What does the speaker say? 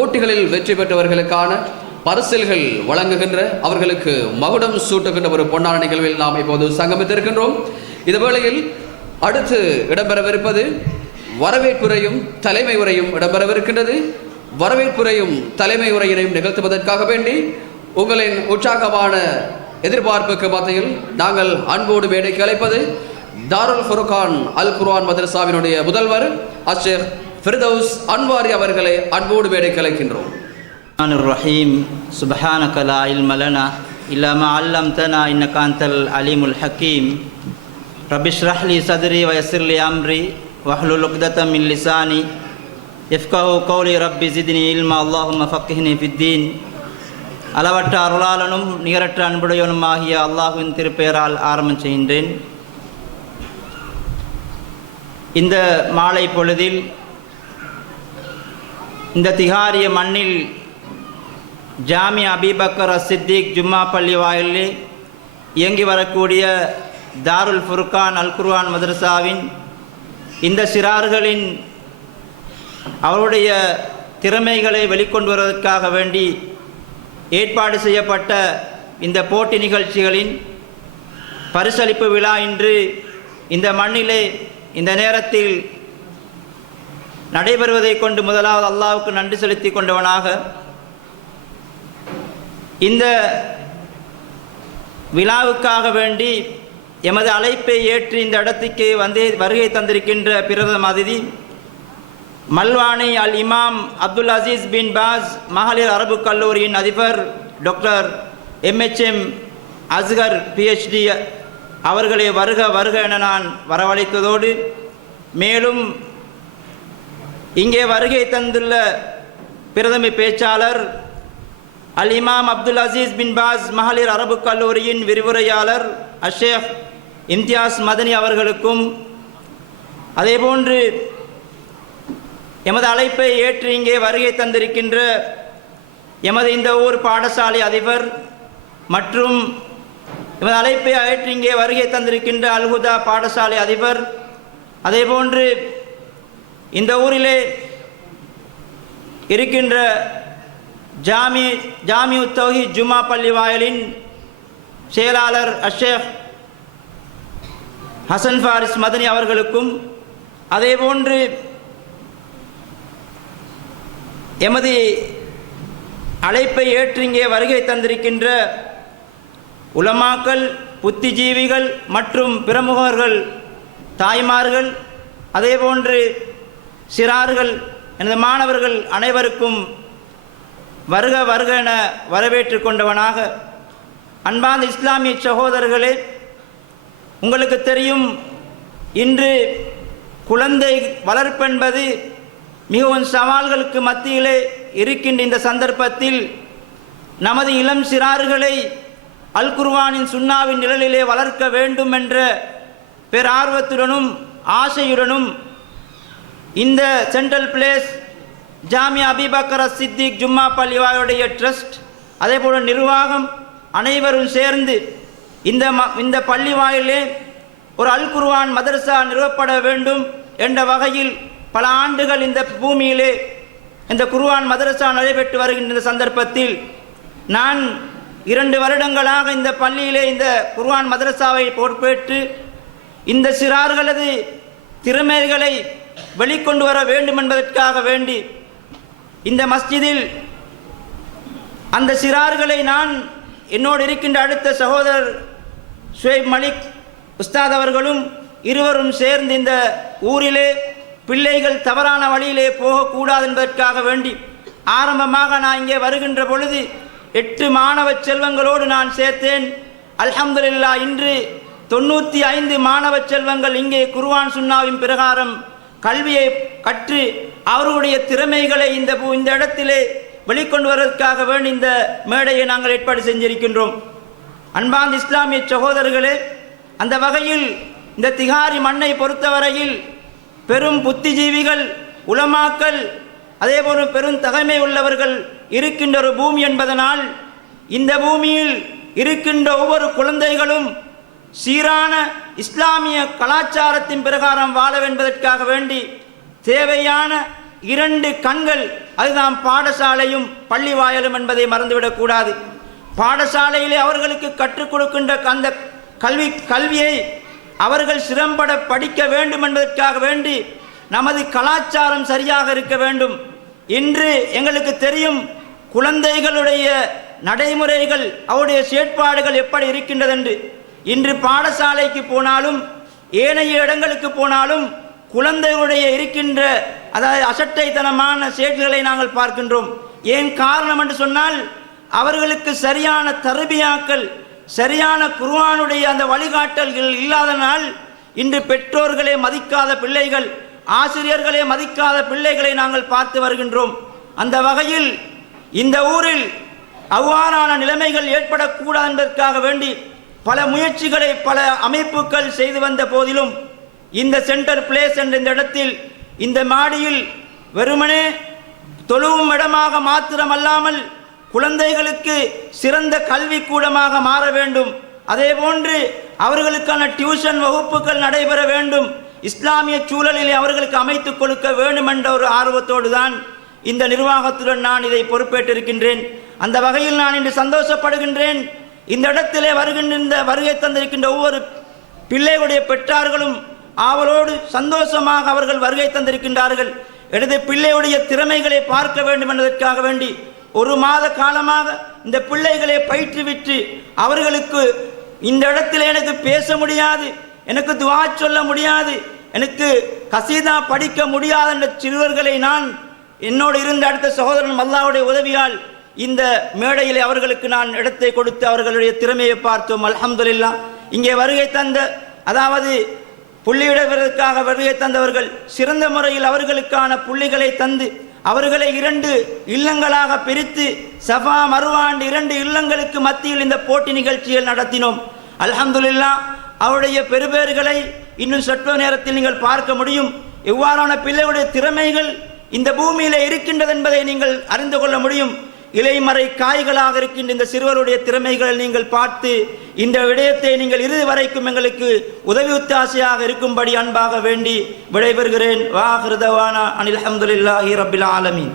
போட்டிகளில் வெற்றி பெற்றவர்களுக்கான பரிசில்கள் வழங்குகின்ற அவர்களுக்கு மகுடம் சூட்டுகின்ற ஒரு பொன்னான நிகழ்வில் நாம் இப்போது சங்கமித்திருக்கின்றோம். இந்த வேளையில் அடுத்து இடம்பெறவிருப்பது வரவேற்புரையும் தலைமை உரையும் இடம்பெறவிருக்கின்றது. வரவேற்புரையும் தலைமை உரையினையும் நிகழ்த்துவதற்காக வேண்டி உங்களின் உற்சாகமான எதிர்பார்ப்புக்கு மத்தியில் நாங்கள் அன்போடு மேடைக்கு அழைப்பது தாருல் ஃபுர்கான் அல் குர்ஆன் மதரசாவினுடைய முதல்வர் அஷேக் ஃபிர்தௌஸ் அன்வாரி அவர்களை அன்போடு மேடைக்கு அழைக்கின்றோம். ரஹீம் சுப்ஹானக லா இல்ம லனா இல்லா மா அல்லம்தனா இன்னக அன்தல் அலீமுல் ஹக்கீம் ரப்பி ஷ்ரஹ் லி சத்ரி வ யஸ்ஸிர் லி அம்ரி வஹ்லுல் உக்ததம் மின் லிசானி யஃப்கஹு கௌலி ரப்பி ஸித்னி இல்மா அல்லாஹும்ம ஃபக்கிஹ்னி ஃபித்தீன். அளவற்ற அருளாளனும் நிகரற்ற அன்புடையவனுமாகிய அல்லாஹுவின் திருப்பெயரால் ஆரம்பம் செய்கின்றேன். இந்த மாலை பொழுதில் இந்த திகாரிய மண்ணில் ஜாமியா அபீபக்கர் சித்திக் ஜும்மா பள்ளி வாயிலில் இயங்கி வரக்கூடிய தாருல் ஃபுர்கான் அல் குர்ஆன் மதரசாவின் இந்த சிறார்களின் அவருடைய திறமைகளை வெளிக்கொண்டு வருவதற்காக வேண்டி ஏற்பாடு செய்யப்பட்ட இந்த போட்டி நிகழ்ச்சிகளின் பரிசளிப்பு விழா இன்று இந்த மண்ணிலே இந்த நேரத்தில் நடைபெறுவதை கொண்டு முதலாவது அல்லாஹ்வுக்கு நன்றி செலுத்தி கொண்டவனாக இந்த விழாவுக்காக வேண்டி எமது அழைப்பை ஏற்றி இந்த இடத்துக்கு வருகை தந்திருக்கின்ற பிரதம அதிதி மல்வானி அல் இமாம் அப்துல் அசீஸ் பின் பாஸ் மகளிர் அரபு கல்லூரியின் அதிபர் டாக்டர் MHM அஸ்கர் PhD அவர்களை வருக வருக என நான் வரவழைத்ததோடு மேலும் இங்கே வருகை தந்துள்ள பிரதம பேச்சாளர் அல் இமாம் அப்துல் அசீஸ் பின் பாஸ் மகளிர் அரபு கல்லூரியின் விரிவுரையாளர் அஷேக் இம்தியாஸ் மதனி அவர்களுக்கும் அதேபோன்று எமது அழைப்பை ஏற்று இங்கே வருகை தந்திருக்கின்ற எமது இந்த ஊர் பாடசாலை அதிபர் மற்றும் எமது அழைப்பை ஏற்று இங்கே வருகை தந்திருக்கின்ற அல்ஹுதா பாடசாலை அதிபர் அதேபோன்று இந்த ஊரிலே இருக்கின்ற ஜாமிஉ தௌஹீத் ஜும்மா பள்ளி வாயிலின் செயலாளர் அஷேக் ஹசன் ஃபாரிஸ் மதனி அவர்களுக்கும் அதேபோன்று எமது அழைப்பை ஏற்று இங்கே வருகை தந்திருக்கின்ற உலமாக்கள் புத்திஜீவிகள் மற்றும் பிரமுகர்கள் தாய்மார்கள் அதேபோன்று சிறார்கள் எனது மாணவர்கள் அனைவருக்கும் வருக வருக என வரவேற்று கொண்டவனாக அன்பார்ந்த இஸ்லாமிய சகோதரர்களே, உங்களுக்கு தெரியும் இன்று குழந்தை வளர்ப்பென்பது மிகவும் சவால்களுக்கு மத்தியிலே இருக்கின்ற இந்த சந்தர்ப்பத்தில் நமது இளம் சிறார்களை அல் குர்ஆனின் சுன்னாவின் நிழலிலே வளர்க்க வேண்டும் என்ற பேரார்வத்துடனும் ஆசையுடனும் இந்த சென்ட்ரல் பிளேஸ் ஜாமியா அபீபக்கர் சித்திக் ஜும்மா பள்ளிவாயுடைய ட்ரஸ்ட் அதேபோல் நிர்வாகம் அனைவரும் சேர்ந்து இந்த பள்ளி வாயிலே ஒரு அல் குர்ஆன் மதரசா நிறுவப்பட வேண்டும் என்ற வகையில் பல ஆண்டுகள் இந்த பூமியிலே இந்த குர்ஆன் மதரசா நடைபெற்று வருகின்ற சந்தர்ப்பத்தில் நான் 2 வருடங்களாக இந்த பள்ளியிலே இந்த குர்ஆன் மதரசாவை பொறுப்பேற்று இந்த சிறார்களது திறமைகளை வெளிக்கொண்டு வர வேண்டும் என்பதற்காக வேண்டி இந்த மஸ்ஜிதில் அந்த சிறார்களை நான் என்னோடு இருக்கின்ற அடுத்த சகோதரர் ஷுவைப் மலிக் உஸ்தாத் அவர்களும் இருவரும் சேர்ந்து இந்த ஊரிலே பிள்ளைகள் தவறான வழியிலே போகக்கூடாது என்பதற்காக வேண்டி ஆரம்பமாக நான் இங்கே வருகின்ற பொழுது 8 மாணவ செல்வங்களோடு நான் சேர்த்தேன். அல்ஹம்துலில்லாஹ் இன்று 95 மாணவ செல்வங்கள் இங்கே குர்ஆன் சுன்னாவின் பிரகாரம் கல்வியை கற்று அவர்களுடைய திறமைகளை இந்த இடத்திலே வெளிக்கொண்டு வருவதற்காக வேண்டி இந்த மேடையை நாங்கள் ஏற்பாடு செஞ்சிருக்கின்றோம். அன்பார்ந்த இஸ்லாமிய சகோதரர்களே, அந்த வகையில் இந்த திகாரி மண்ணை பொறுத்தவரையில் பெரும் புத்திஜீவிகள் உலமாக்கள் அதேபோல் பெரும் தகைமை உள்ளவர்கள் இருக்கின்ற ஒரு பூமி என்பதனால் இந்த பூமியில் இருக்கின்ற ஒவ்வொரு குழந்தைகளும் சீரான இஸ்லாமிய கலாச்சாரத்தின் பிரகாரம் வாழ என்பதற்காக வேண்டி தேவையான 2 கண்கள், அதுதான் பாடசாலையும் பள்ளி வாயலும் என்பதை மறந்துவிடக்கூடாது. பாடசாலையிலே அவர்களுக்கு கற்றுக் கொடுக்கின்ற அந்த கல்வியை அவர்கள் சிறம்பட படிக்க வேண்டும் என்பதற்காக வேண்டி நமது கலாச்சாரம் சரியாக இருக்க வேண்டும். இன்று எங்களுக்கு தெரியும் குழந்தைகளுடைய நடைமுறைகள், அவருடைய செயற்பாடுகள் எப்படி இருக்கின்றது என்று. இன்று பாடசாலைக்கு போனாலும் ஏனைய இடங்களுக்கு போனாலும் குழந்தைகளுடைய இருக்கின்ற அதாவது அசட்டைத்தனமான செயல்களை நாங்கள் பார்க்கின்றோம். ஏன் காரணம் என்று சொன்னால் அவர்களுக்கு சரியான தர்பியாக்கள், சரியான குர்ஆனுடைய அந்த வழிகாட்டல்கள் இல்லாதனால் இன்று பெற்றோர்களே மதிக்காத பிள்ளைகள், ஆசிரியர்களே மதிக்காத பிள்ளைகளை நாங்கள் பார்த்து வருகின்றோம். அந்த வகையில் இந்த ஊரில் அவ்வாறான நிலைமைகள் ஏற்படக்கூடாது என்பதற்காக வேண்டி பல முயற்சிகளை பல அமைப்புகள் செய்து வந்த போதிலும் இந்த சென்டர் பிளேஸ் என்ற இந்த இடத்தில், இந்த மாடியில் வெறுமனே தொழுவும் இடமாக மாத்திரமல்லாமல் குழந்தைகளுக்கு சிறந்த கல்வி கூடமாக மாற வேண்டும். அதே போன்று அவர்களுக்கான டியூஷன் வகுப்புகள் நடைபெற வேண்டும். இஸ்லாமிய சூழலிலே அவர்களுக்கு அமைத்துக் கொடுக்க வேண்டும் என்ற ஒரு ஆர்வத்தோடு தான் இந்த நிர்வாகத்துடன் நான் இதை பொறுப்பேற்றிருக்கின்றேன். அந்த வகையில் நான் இன்று சந்தோஷப்படுகின்றேன். இந்த இடத்திலே வருகை தந்திருக்கின்ற ஒவ்வொரு பிள்ளைகளுடைய பெற்றார்களும் ஆவலோடு சந்தோஷமாக அவர்கள் வருகை தந்திருக்கின்றார்கள். எனது பிள்ளையுடைய திறமைகளை பார்க்க வேண்டும் என்பதற்காக வேண்டி 1 மாத காலமாக இந்த பிள்ளைகளை பயிற்றுவித்து அவர்களுக்கு இந்த இடத்தில் எனக்கு பேச முடியாது, எனக்கு துஆ சொல்ல முடியாது, எனக்கு கசீதா படிக்க முடியாத என்ற சிறுவர்களை நான் என்னோடு இருந்த அடுத்த சகோதரன் அல்லாஹ்வுடைய உதவியால் இந்த மேடையில் அவர்களுக்கு நான் இடத்தை கொடுத்து அவர்களுடைய திறமையை பார்த்தோம். அல்ஹம்துலில்லாஹ். இங்கே வருகை தந்த அதாவது புள்ளியிடுவதற்காக வருகை தந்தவர்கள் சிறந்த முறையில் அவர்களுக்கான புள்ளிகளை தந்து அவர்களை 2 இல்லங்களாக பிரித்து சஃபா மர்வான் 2 இல்லங்களுக்கு மத்தியில் இந்த போட்டி நிகழ்ச்சியில் நடத்தினோம். அல்ஹம்துலில்லாஹ். அவருடைய பெருபேறுகளை இன்னும் சற்று நேரத்தில் நீங்கள் பார்க்க முடியும். எவ்வாறான பிள்ளைகளுடைய திறமைகள் இந்த பூமியில இருக்கின்றது என்பதை நீங்கள் அறிந்து கொள்ள முடியும். இலைமறை காய்களாக இருக்கின்ற இந்த சிறுவருடைய திறமைகளை நீங்கள் பார்த்து இந்த விடயத்தை நீங்கள் இறுதி வரைக்கும் எங்களுக்கு உதவி உத்தாசையாக இருக்கும்படி அன்பாக வேண்டி விடைபெறுகிறேன். வாஹிரு தவானா அனில் ஹம்துலில்லாஹி ரப்பில் ஆலமீன்.